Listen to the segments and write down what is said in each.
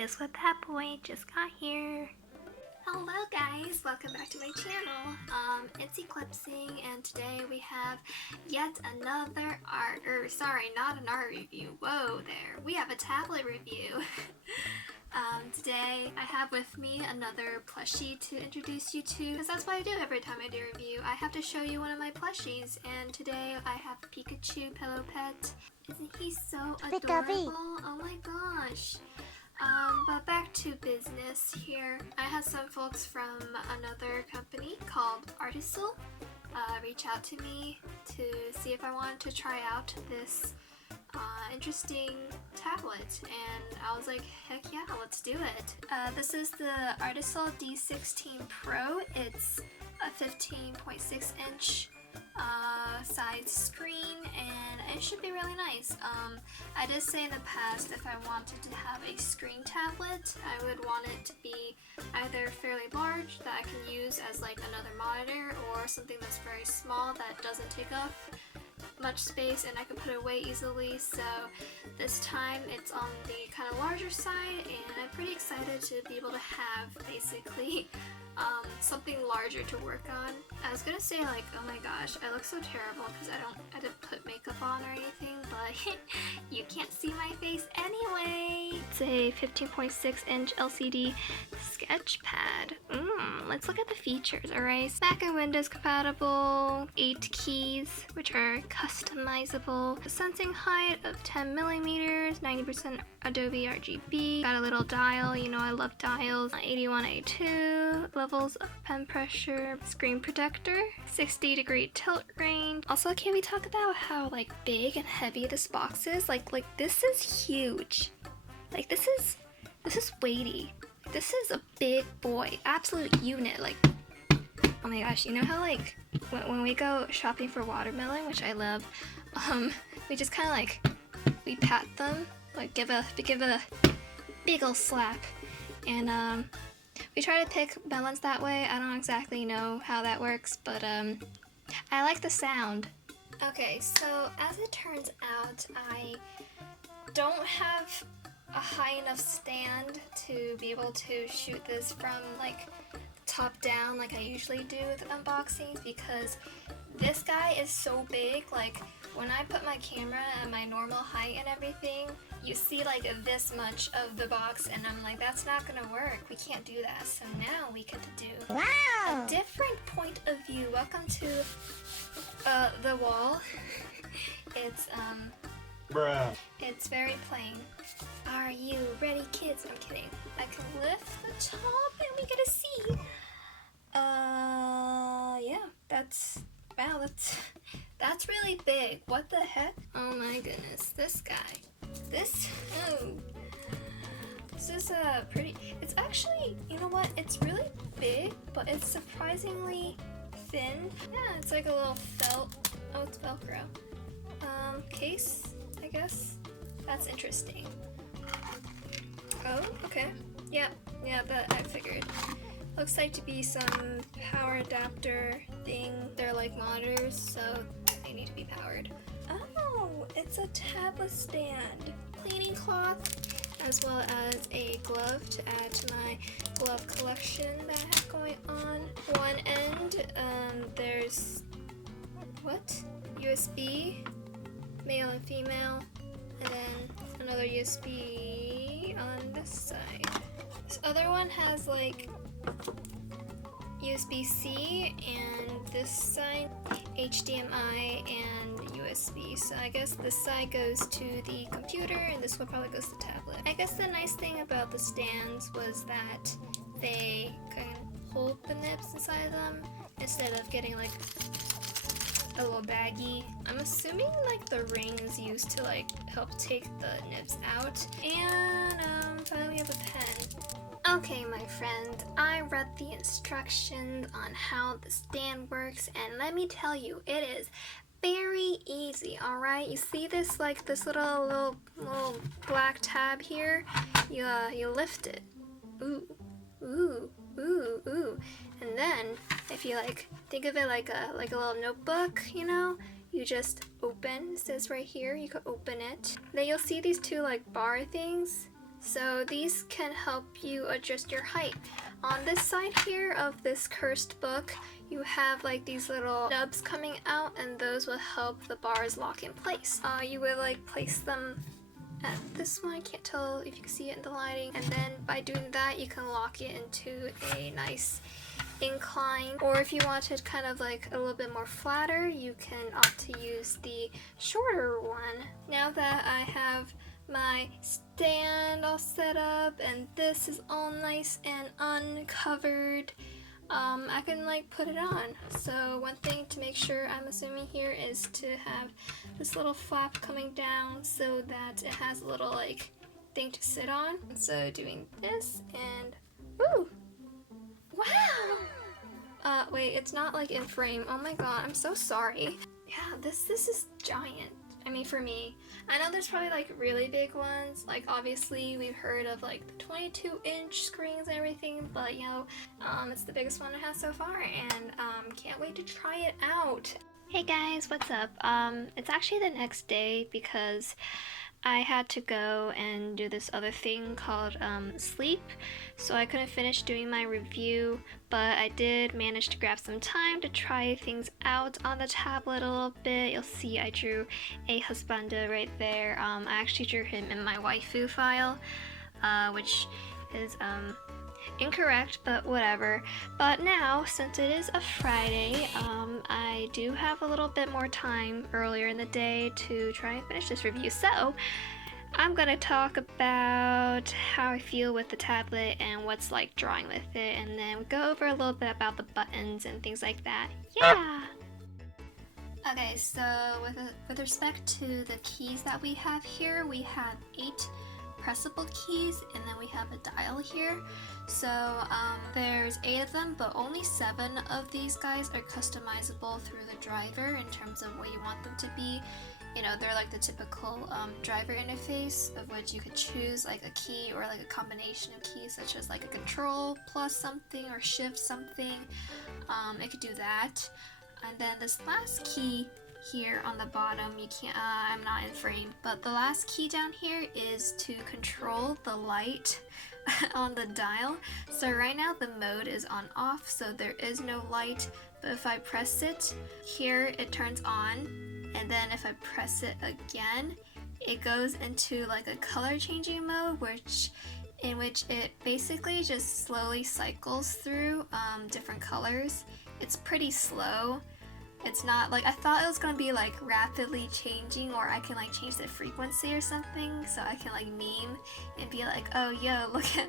Guess what that boy just got here? Hello guys, welcome back to my channel. It's Eclipsing, and today we have yet another not an art review. Whoa there. We have a tablet review. Today I have with me another plushie to introduce you to, because that's what I do every time I do a review. I have to show you one of my plushies, and today I have Pikachu Pillow Pet. Isn't he so adorable? Oh my gosh. But back to business here. I had some folks from another company called Artisul reach out to me to see if I wanted to try out this interesting tablet, and I was like, heck yeah, let's do it. This is the Artisul D16 Pro. It's a 15.6 inch size screen, and it should be really nice. I did say in the past if I wanted to have a screen tablet, I would want it to be either fairly large that I can use as like another monitor, or something that's very small that doesn't take up much space and I can put it away easily. So this time it's on the kind of larger side, and I'm pretty excited to be able to have basically something larger to work on. I was gonna say, like, oh my gosh, I look so terrible because I didn't put makeup on or anything, but you can't see my face anyway. It's a 15.6 inch LCD sketch pad. Let's look at the features, alright? Mac and Windows compatible, 8 keys, which are customizable. Sensing height of 10 millimeters, 90% Adobe RGB. Got a little dial, you know I love dials. 81A2, levels of pen pressure, screen protector, 60-degree tilt range. Also, can we talk about how like big and heavy this box is? Like this is huge. Like this is weighty. This is a big boy, absolute unit. Like, oh my gosh, you know how like when we go shopping for watermelon, which I love, we just kind of like we pat them, like give a big ol' slap, and we try to pick melons that way. I don't exactly know how that works, but I like the sound. Okay, so as it turns out, I don't have a high enough stand to be able to shoot this from like top down like I usually do with unboxings, because this guy is so big. Like when I put my camera at my normal height and everything, you see like this much of the box, and I'm like, that's not gonna work. We can't do that. So now we get to do a different point of view. Welcome to the wall. It's Bruh. It's very plain. Are you ready, kids? I'm kidding. I can lift the top and we get to see. Yeah, that's really big. What the heck? Oh my goodness, this guy. This is it's actually, you know what? It's really big, but it's surprisingly thin. Yeah, it's like a little felt. Oh, it's Velcro. Case, I guess. That's interesting. Oh, okay. Yeah, but I figured. Looks like to be some power adapter thing. They're like monitors, so they need to be powered. Oh, it's a tablet stand. Cleaning cloth, as well as a glove to add to my glove collection that I have going on. One end, there's USB, male and female, and then another USB on this side. This other one has like USB-C, and this side HDMI and USB. So I guess this side goes to the computer and this one probably goes to the tablet. I guess the nice thing about the stands was that they can hold the nibs inside of them instead of getting like a little baggy. I'm assuming like the ring is used to like help take the nibs out. And finally we have a pen. Okay, my friend, I read the instructions on how the stand works, and let me tell you, it is very easy. Alright, you see this like this little black tab here? You lift it. Ooh, and then if you like think of it like a little notebook, you know, you just open. It says right here, you can open it. Then you'll see these two like bar things. So these can help you adjust your height. On this side here of this cursed book, you have like these little nubs coming out, and those will help the bars lock in place. You would like place them at this one. I can't tell if you can see it in the lighting, and then by doing that you can lock it into a nice incline, or if you wanted kind of like a little bit more flatter, you can opt to use the shorter one. Now that I have my stand all set up and this is all nice and uncovered, I can like put it on. So one thing to make sure, I'm assuming here, is to have this little flap coming down so that it has a little like thing to sit on. So doing this and woo! Wow! Wait, it's not like in frame. Oh my god, I'm so sorry. Yeah, this is giant. I mean, for me. I know there's probably like really big ones. Like obviously we've heard of like the 22-inch screens and everything, but you know, it's the biggest one it has so far, and can't wait to try it out. Hey guys, what's up? It's actually the next day because I had to go and do this other thing called sleep, so I couldn't finish doing my review, but I did manage to grab some time to try things out on the tablet a little bit. You'll see I drew a husbanda right there. I actually drew him in my waifu file, which is incorrect, but whatever. But now, since it is a Friday, I do have a little bit more time earlier in the day to try and finish this review. So I'm gonna talk about how I feel with the tablet and what's like drawing with it, and then go over a little bit about the buttons and things like that. Yeah! Okay, so with respect to the keys that we have here, we have 8 pressable keys, and then we have a dial here. So there's 8 of them, but only 7 of these guys are customizable through the driver in terms of what you want them to be. You know, they're like the typical driver interface, of which you could choose like a key or like a combination of keys, such as like a control plus something or shift something. It could do that. And then this last key here on the bottom, you can't, I'm not in frame, but the last key down here is to control the light on the dial. So right now the mode is on off, so there is no light, but if I press it here, it turns on, and then if I press it again, it goes into like a color changing mode, in which it basically just slowly cycles through different colors. It's pretty slow. It's not like, I thought it was gonna be like rapidly changing, or I can like change the frequency or something, so I can like meme and be like, oh yo, look at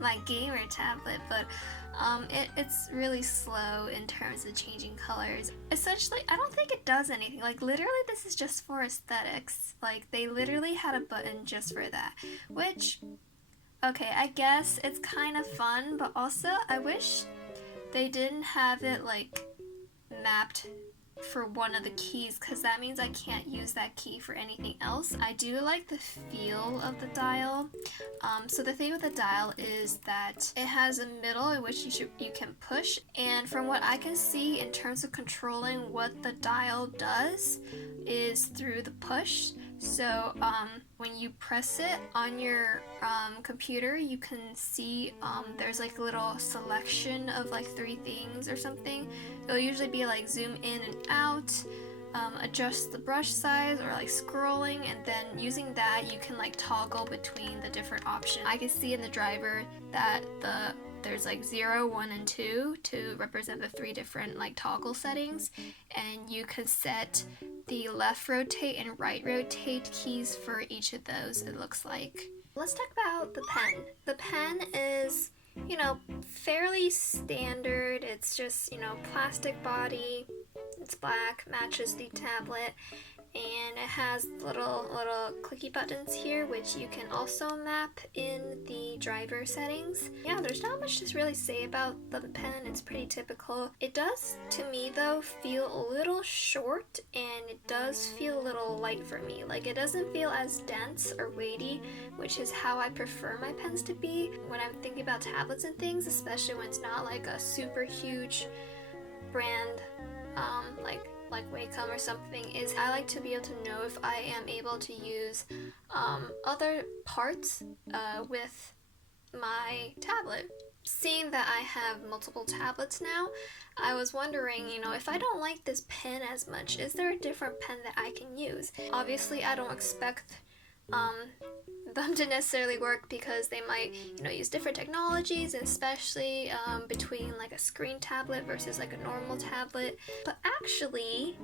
my gamer tablet. But it's really slow in terms of changing colors. Essentially, I don't think it does anything. Like literally this is just for aesthetics. Like they literally had a button just for that, which, okay, I guess it's kind of fun, but also I wish they didn't have it like mapped for one of the keys, because that means I can't use that key for anything else. I do like the feel of the dial. So the thing with the dial is that it has a middle in which you can push, and from what I can see in terms of controlling what the dial does is through the push. So when you press it on your computer, you can see there's like a little selection of like 3 things or something. It'll usually be like zoom in and out, adjust the brush size, or like scrolling, and then using that you can like toggle between the different options. I can see in the driver that there's like 0, 1, and 2 to represent the 3 different like toggle settings, and you can set the left rotate and right rotate keys for each of those, it looks like. Let's talk about the pen. The pen is, you know, fairly standard. It's just, you know, plastic body, it's black, matches the tablet, and it has little clicky buttons here, which you can also map in the driver settings. Yeah, there's not much to really say about the pen. It's pretty typical. It does, to me though, feel a little short, and it does feel a little light for me. Like it doesn't feel as dense or weighty, which is how I prefer my pens to be when I'm thinking about tablets and things, especially when it's not like a super huge brand, like like Wacom or something is I like to be able to know if I am able to use other parts with my tablet. Seeing that I have multiple tablets now, I was wondering, if I don't like this pen as much, is there a different pen that I can use? Obviously, I don't expect them to necessarily work because they might, use different technologies, especially between like a screen tablet versus like a normal tablet. But actually,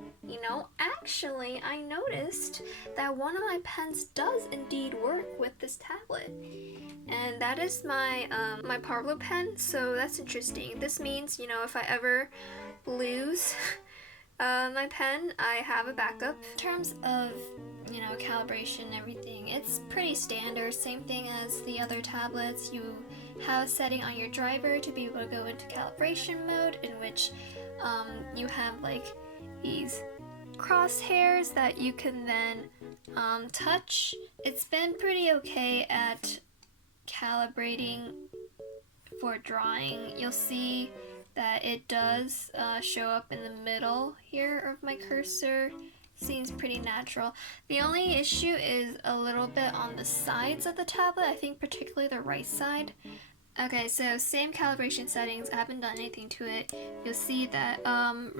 I noticed that one of my pens does indeed work with this tablet. And that is my my Parlo pen, so that's interesting. This means, if I ever lose my pen, I have a backup. In terms of, calibration and everything, it's pretty standard. Same thing as the other tablets. You have a setting on your driver to be able to go into calibration mode, in which you have like these crosshairs that you can then touch. It's been pretty okay at calibrating for drawing. You'll see that it does show up in the middle here of my cursor. Seems pretty natural. The only issue is a little bit on the sides of the tablet, I think particularly the right side. Okay, so same calibration settings, I haven't done anything to it. You'll see that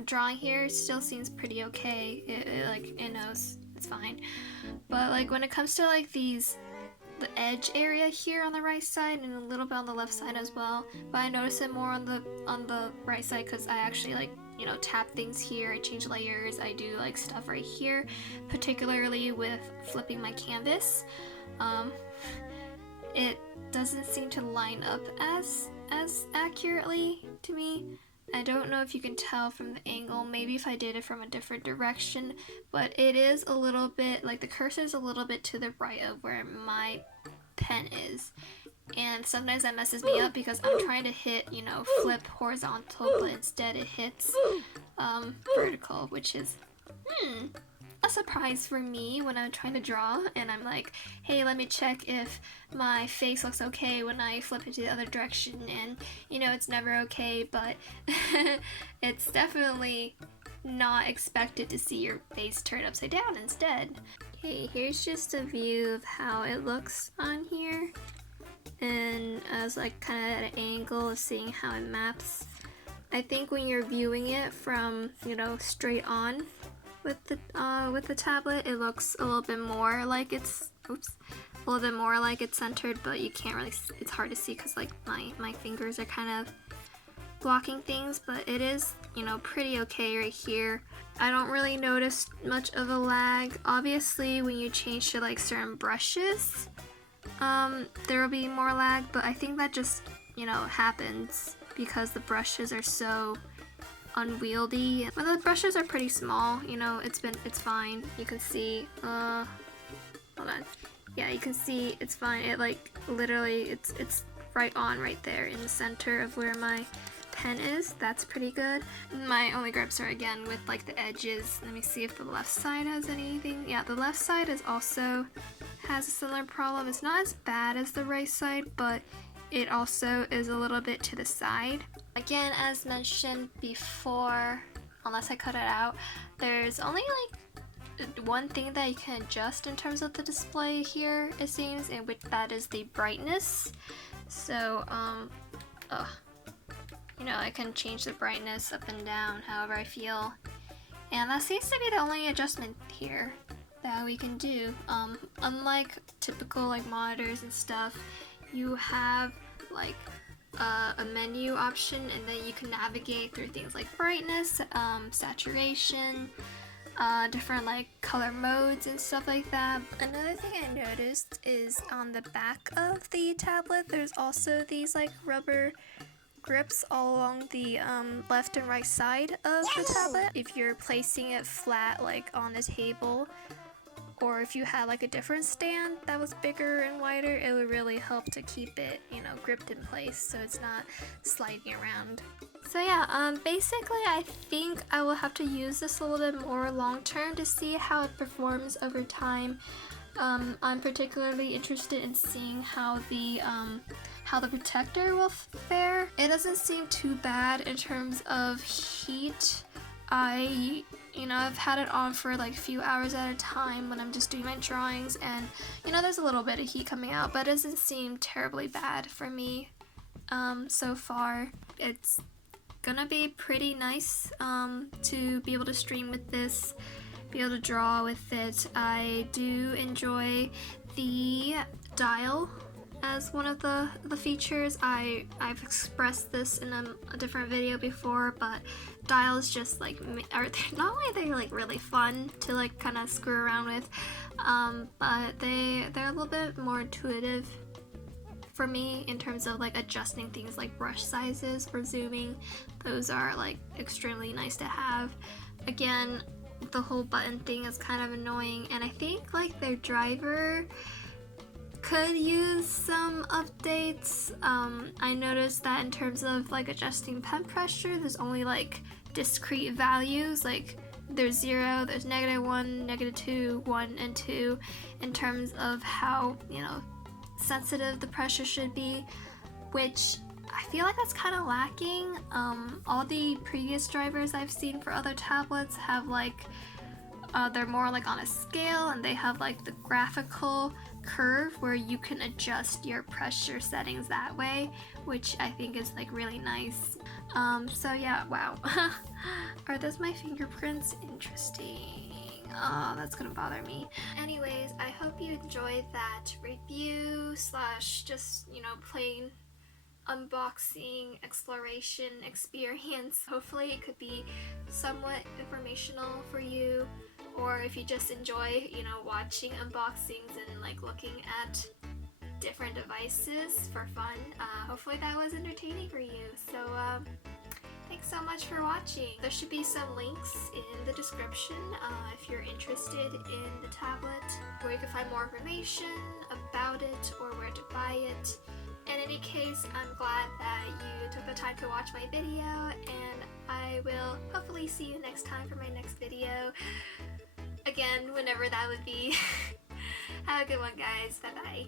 drawing here still seems pretty okay. It knows it's fine. But like when it comes to like the edge area here on the right side and a little bit on the left side as well, but I notice it more on the right side because I actually tap things here, I change layers, I do like stuff right here, particularly with flipping my canvas. It doesn't seem to line up as accurately to me. I don't know if you can tell from the angle, maybe if I did it from a different direction, but it is a little bit, like the cursor is a little bit to the right of where my pen is. And sometimes that messes me up because I'm trying to hit, flip horizontal, but instead it hits vertical, which is a surprise for me when I'm trying to draw and I'm like, hey, let me check if my face looks okay when I flip it to the other direction, and it's never okay, but it's definitely not expected to see your face turn upside down instead. Okay, here's just a view of how it looks on here, and as like kind of at an angle of seeing how it maps. I think when you're viewing it from straight on with the tablet, it looks a little bit more like it's a little bit more like it's centered, but you can't really, it's hard to see because like my fingers are kind of blocking things, but it is pretty okay right here. I don't really notice much of a lag. Obviously when you change to like certain brushes, there will be more lag, but I think that just happens because the brushes are so unwieldy. But the brushes are pretty small, it's fine. You can see, hold on. Yeah, you can see it's fine. It like literally it's right on right there in the center of where my pen is. That's pretty good. My only gripes are again with like the edges. Let me see if the left side has anything. Yeah, the left side is also has a similar problem. It's not as bad as the right side, but it also is a little bit to the side. Again, as mentioned before, unless I cut it out, there's only like one thing that you can adjust in terms of the display here, it seems, and which that is the brightness. So I can change the brightness up and down however I feel, and that seems to be the only adjustment here that we can do. Unlike typical like monitors and stuff, you have like a menu option, and then you can navigate through things like brightness, saturation, different like color modes and stuff like that. Another thing I noticed is on the back of the tablet, there's also these like rubber grips all along the left and right side of the tablet. If you're placing it flat like on the table, or if you had like a different stand that was bigger and wider, it would really help to keep it, gripped in place so it's not sliding around. So yeah, basically I think I will have to use this a little bit more long term to see how it performs over time. I'm particularly interested in seeing how the protector will fare. It doesn't seem too bad in terms of heat. I You know, I've had it on for like a few hours at a time when I'm just doing my drawings, and you know, there's a little bit of heat coming out, but it doesn't seem terribly bad for me so far. It's gonna be pretty nice to be able to stream with this, be able to draw with it. I do enjoy the dial as one of the features. I've expressed this in a different video before, but dials just like not only are they like really fun to like kind of screw around with, but they're a little bit more intuitive for me in terms of like adjusting things like brush sizes or zooming. Those are like extremely nice to have. Again, the whole button thing is kind of annoying, and I think like their driver could use some updates. I noticed that in terms of like adjusting pen pressure, there's only like discrete values, like there's 0, there's -1, -2, 1, and 2 in terms of how, you know, sensitive the pressure should be, which I feel like that's kind of lacking. All the previous drivers I've seen for other tablets have like they're more like on a scale, and they have like the graphical curve where you can adjust your pressure settings that way, which I think is like really nice. So yeah, wow. Are those my fingerprints? Interesting. Oh, that's gonna bother me. Anyways, I hope you enjoyed that review slash just, you know, plain unboxing exploration experience. Hopefully it could be somewhat informational for you, or if you just enjoy, you know, watching unboxings and like looking at different devices for fun. Hopefully that was entertaining for you. So thanks so much for watching. There should be some links in the description if you're interested in the tablet, where you can find more information about it or where to buy it. In any case, I'm glad that you took the time to watch my video, and I will hopefully see you next time for my next video. Again, whenever that would be. Have a good one, guys. Bye-bye.